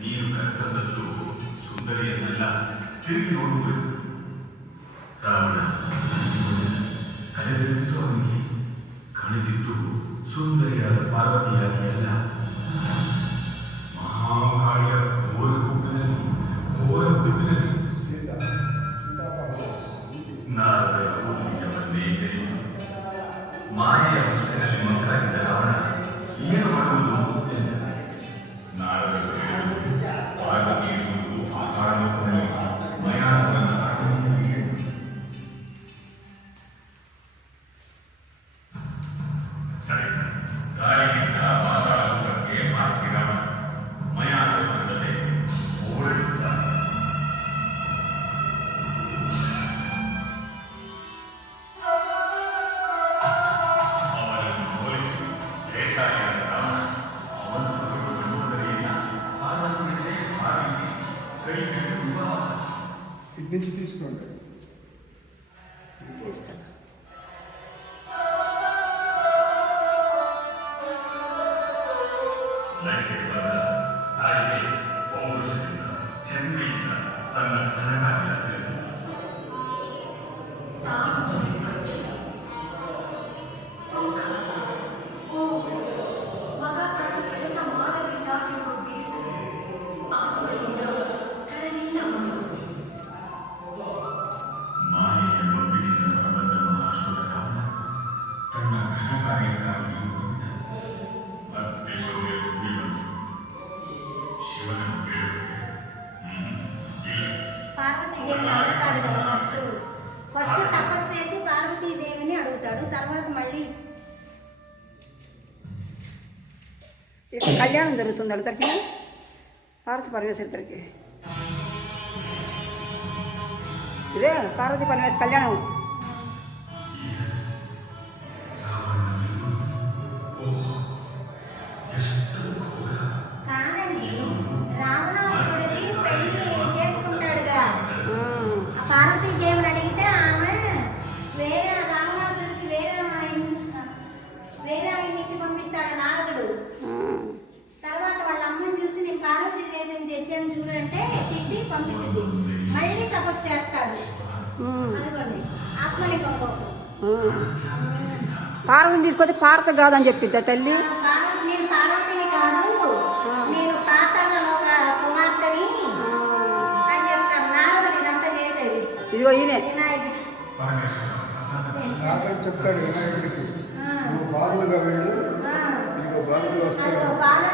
ನೀನು ಕರೆತಂದದ್ದು ಸುಂದರಿಯನ್ನೆಲ್ಲ ತಿರುಗಿ ನೋಡಬಹುದು. ರಾವಣ ಕರೆದಿತ್ತು, ಅವನಿಗೆ ಕಾಣಿಸಿದ್ದು ಸುಂದರಿಯಾದ ಪಾರ್ವತಿಯಾಗಿ ಅಲ್ಲ, ಮಹಾಕಾಳಿಯ ಘೋರ ರೂಪಿನಲ್ಲಿ. ನಾರದರು ನಿಜವನ್ನೇ ಹೇಳಿದರು. ಮಾಯೆಯ ಮುಸುಕಿನಲ್ಲಿ ಮಂಕಾಗಿದ್ದ ರಾವಣ ಏನು ಮಾಡುವುದು ಎಂದ. ನಾರದರು ಹೇಳಿದರು, ಪಾರ್ವತಿ ಇರುವುದು ಆಹಾರ ಲೋಕದಲ್ಲಿ, ಮಯಾಸುರನ ಅರಮನೆಯಲ್ಲಿ ಎಂದು. ಸರಿ, ಗಾಳಿಗಿಂತ ಪಾತಾಳ ಲೋಕಕ್ಕೆ ಮಾರ್ಗಿ ರಾವಣ ಮಯಾಸುರನ ಜೊತೆ ಓಡಿದ್ದ. ಅವನನ್ನು ಸೋಲಿಸಿ ಜಯಶಾಲಿಯಾದ ರಾವಣ ಅವನ ಸುಂದರಿಯನ್ನ ಪಾರ್ವತಿಯನ್ನೇ ಭಾವಿಸಿ ಕೈ ಬಿಟ್ಟು ವಿವಾಹ. ఇటు నుంచి తీసుకోండి. ಲಂಕೆಗೆ ಬಂದ ತಾಯಿಗೆ ಪೌರುಷದಿಂದ ಹೆಮ್ಮೆಯಿಂದ ತನ್ನ ಘನಕಾರ್ಯ ತಿಳಿಸಿದ. ಮಗ ತನ್ನ ಕೆಲಸ ಮಾಡಲಿಲ್ಲ ಎಂಬ ಬೇಸರ ಆತ್ಮದಿಂದ ತರಲಿಲ್ಲ ಮಗ. ಮಾಯೆಯ ಮಬ್ಬಿನಿಂದ ಹೊರಬಂದ ಮಹಾಶೂರ ರಾವಣ ತನ್ನ ಘನಕಾರ್ಯಕ್ಕಾಗಿ ಹೋಗಿದ. ಮತ್ತೆ ಶೌರ್ಯ ತುಂಬಿ ಬಂತು. ಶಿವನನ್ನು ಬೇಡವೇ? ಇಲ್ಲ. పార్వతీదేవిని అడుగుతాడు కదా. ఫస్ట్ తపస్సు చేసి పార్వతీదేవిని అడుగుతాడు, తర్వాత మళ్ళీ కళ్యాణం జరుగుతుంది అడుగుతారికి పార్వతి పరమేశ్వరికి. ఇదే పార్వతి పరమేశ్వర కళ్యాణం. కాదండి, రావణాసురుడిని పెళ్లి చేసుకుంటాడుగా. పార్వతీదేవిని అడిగితే ఆమె వేరే రావణాసుడికి వేరే ఆయన ఇచ్చి పంపిస్తాడు నారదుడు. తర్వాత వాళ్ళ అమ్మని చూసి నేను పార్వతీదేవిని తెచ్చాను చూడు అంటే తిట్టి పంపించింది. మళ్ళీ తపస్సు చేస్తాడు. అనుకోండి, ఆత్మలింగం కోసం. పార్వతిని తీసుకొచ్చి పార్వతి కాదని చెప్పింది తల్లి. నేను పార్వతిని కాదు, నేను పాతాళ లోక కుమార్తెని అని చెప్తాను. నారదుడు ఇదంతా చేసేది. ఇదిగో ఈయనే వినాయకుడు చెప్తాడు వినాయకుడికి, నువ్వు బాలుగా వెళ్ళు, ఇదిగో బాలులు వస్తారు. బాల